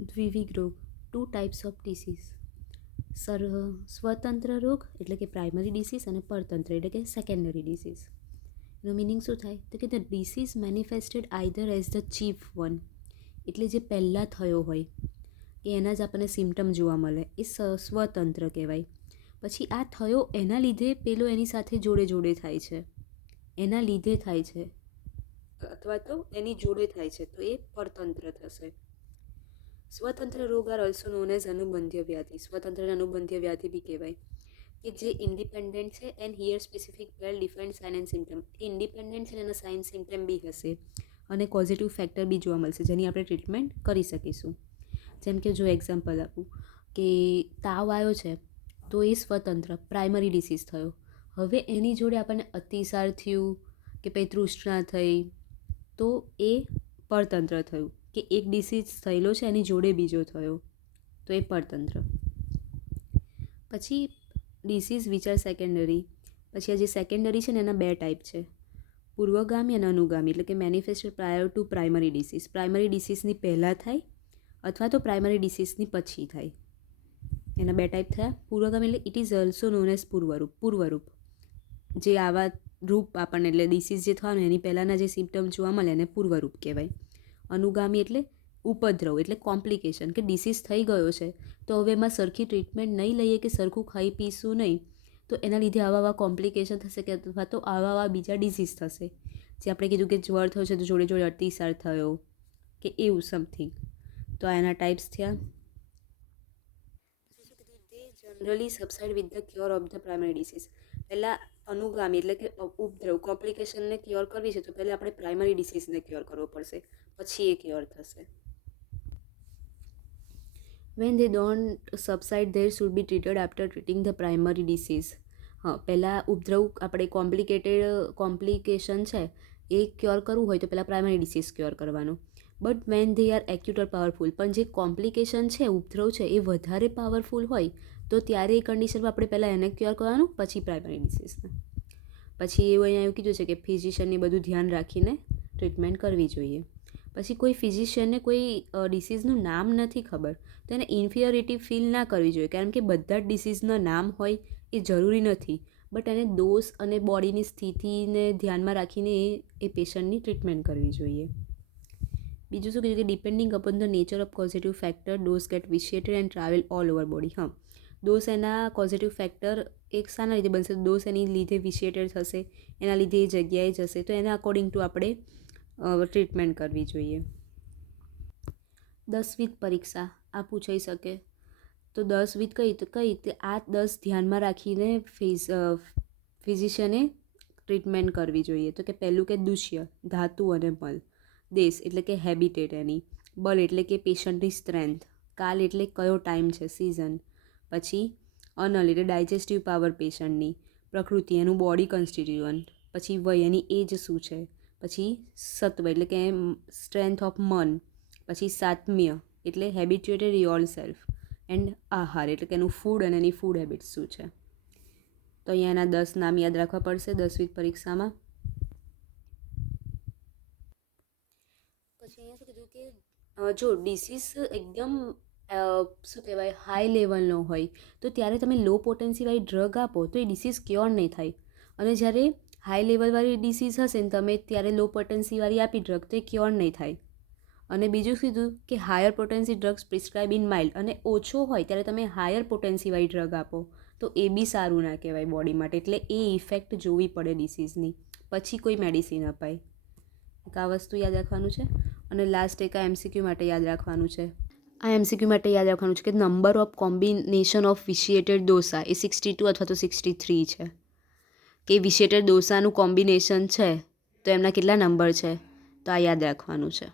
દ્વિવિધ રોગ, 2 types of disease. સ્વતંત્ર રોગ એટલે કે પ્રાઇમરી ડિસીઝ અને પરતંત્ર એટલે કે સેકન્ડરી ડિસીઝ. એનો મિનિંગ શું થાય તો કે the disease manifested either as the chief one, એટલે જે પહેલાં થયો હોય કે એના જ આપણને સિમ્ટમ જોવા મળે એ સ્વતંત્ર કહેવાય. પછી આ થયો એના લીધે પેલો એની સાથે જોડે જોડે થાય છે, એના લીધે થાય છે અથવા તો એની જોડે થાય છે, તો એ પરતંત્ર થશે. સ્વતંત્ર રોગ આર ઓલ્સો નોન એઝ અનુબંધ્ય વ્યાધિ. સ્વતંત્ર અનુબંધ્ય વ્યાધિ બી કહેવાય કે જે ઇન્ડિપેન્ડન્ટ છે and here specific well defined sign and symptom. એ ઇન્ડિપેન્ડન્ટ છે એના સાઇન સિમ્ટમ બી હશે અને પોઝિટિવ ફેક્ટર બી જોવા મળશે જેની આપણે ટ્રીટમેન્ટ કરી શકીશું. જેમ કે જો એક્ઝામ્પલ આપું કે તાવ આવ્યો છે તો એ સ્વતંત્ર પ્રાઇમરી ડિસીઝ થયો. હવે એની જોડે આપણને અતિસાર થયું કે પછી તૃષ્ણા થઈ તો એ પરતંત્ર થયું, કે એક ડિસીઝ થયેલો છે એની જોડે બીજો થયો તો એ પરતંત્ર. પછી ડિસીઝ વિચ આર સેકન્ડરી. પછી આ જે સેકન્ડરી છે ને એના 2 ટાઈપ છે, પૂર્વગામી અને અનુગામી, એટલે કે manifested prior to primary disease. Primary ડિસીઝની પહેલાં થાય અથવા તો પ્રાઇમરી ડિસીઝની પછી થાય. એના 2 ટાઈપ થયા. પૂર્વગામી એટલે it is also known as પૂર્વરૂપ. પૂર્વરૂપ જે આવા રૂપ આપણને એટલે ડિસીઝ જે થવાનું એની પહેલાંના જે સિમ્ટમ જોવા મળે એને પૂર્વરૂપ કહેવાય. અનુગામી એટલે ઉપદ્રવ એટલે કોમ્પ્લિકેશન, કે ડિસીઝ થઈ ગયો છે તો હવે એમાં સરખી ટ્રીટમેન્ટ નહીં લઈએ કે સરખું ખાઈ પીશું નહીં તો એના લીધે આવા કોમ્પ્લિકેશન થશે કે અથવા તો આવા બીજા ડિસીઝ થશે. જે આપણે કીધું કે જ્વર થયો છે તો જોડે જોડે અતિસાર થયો કે એવું સમથિંગ. તો આ એના ટાઈપ્સ થયા. Generally subside with the cure of the primary disease. પહેલાં અનુગામી એટલે કે ઉપદ્રવ કોમ્પ્લિકેશનને ક્યોર કરવી છે તો પહેલાં આપણે પ્રાઇમરી ડિસીઝને ક્યોર કરવો પડશે, પછી એ ક્યોર થશે. When they don't subside there should be treated after treating the primary disease. પહેલાં ઉપદ્રવ આપણે કોમ્પ્લિકેશન છે એ ક્યોર કરવું હોય તો પહેલાં પ્રાઇમરી ડિસીઝ ક્યોર કરવાનું. But when they are acute or powerful, પણ જે કોમ્પ્લિકેશન છે ઉપદ્રવ છે એ વધારે પાવરફુલ હોય તો ત્યારે એ કન્ડિશનમાં આપણે પહેલાં એને ક્યોર કરવાનું પછી પ્રાઇમરી ડિસીઝને. પછી એવું અહીંયા એવું કીધું છે કે ફિઝિશિયનને બધું ધ્યાન રાખીને ટ્રીટમેન્ટ કરવી જોઈએ. પછી કોઈ ફિઝિશિયનને કોઈ ડિસીઝનું નામ નથી ખબર તો એને ઇન્ફિયોરિટી ફીલ ના કરવી જોઈએ, કારણ કે બધા જ ડિસીઝના નામ હોય એ જરૂરી નથી, બટ એને ડોઝ અને બોડીની સ્થિતિને ધ્યાનમાં રાખીને એ પેશન્ટની ટ્રીટમેન્ટ કરવી જોઈએ. બીજું શું કીધું કે depending upon the nature of causative factor does get vitiated and travel all over body. Does એના કોઝિટિવ ફેક્ટર એક શાના લીધે બનશે, ડોઝ એની લીધે વિશિએટેડ થશે, એના લીધે એ જગ્યાએ જશે, તો એના અકોર્ડિંગ ટુ આપણે ટ્રીટમેન્ટ કરવી જોઈએ. 10 પરીક્ષા આ પૂછાઈ શકે તો 10 કઈ તો આ 10 ધ્યાનમાં રાખીને ફિઝિશિયને ટ્રીટમેન્ટ કરવી જોઈએ. તો કે પહેલું કે દુષ્ય ધાતુ અને મલ, દેશ એટલે કે હેબિટેટ એની, બલ એટલે કે પેશન્ટની સ્ટ્રેન્થ, કાલ એટલે કયો ટાઈમ છે સિઝન, પછી અનલ એટલે ડાયજેસ્ટિવ પાવર પેશન્ટની, પ્રકૃતિ એનું બોડી કોન્સ્ટિટ્યુઅન્ટ, પછી વય એની એજ શું છે, પછી સત્વ એટલે કે સ્ટ્રેન્થ ઓફ મન, પછી સાત્મ્ય એટલે હેબિચ્યુએટેડ યોર સેલ્ફ, એન્ડ આહાર એટલે કે એનું ફૂડ અને એની ફૂડ હેબિટ્સ શું છે. તો અહીંયા એના 10 નામ યાદ રાખવા પડશે 10મી પરીક્ષામાં. પછી અહીંયા શું કીધું કે જો ડિસીઝ એકદમ શું કહેવાય હાઈ લેવલનો હોય તો ત્યારે તમે લો પોટેન્સીવાળી ડ્રગ આપો તો એ ડિસીઝ ક્યોર નહીં થાય, અને જ્યારે હાઈ લેવલવાળી ડિસીઝ હશે ને તમે ત્યારે લો પોટેન્સીવાળી આપી ડ્રગ તો એ ક્યોર નહીં થાય. અને બીજું કીધું કે higher potency drugs prescribe in mild, અને ઓછો હોય ત્યારે તમે હાયર પોટેન્સીવાળી ડ્રગ આપો તો એ બી સારું ના કહેવાય બોડી માટે, એટલે એ ઇફેક્ટ જોવી પડે ડિસીઝની પછી કોઈ મેડિસિન અપાય. એક આ વસ્તુ યાદ રાખવાનું છે. અને લાસ્ટ એક આ એમસીક્યુ માટે યાદ રાખવાનું છે. આ એમસીક્યુ માટે યાદ રાખવાનું છે કે નંબર ઓફ કોમ્બિનેશન ઓફ વિશિએટેડ ડોસા એ 62 અથવા તો 63 છે, કે વિશિએટેડ ડોસાનું કોમ્બિનેશન છે તો એમના કેટલા નંબર છે તો આ યાદ રાખવાનું છે.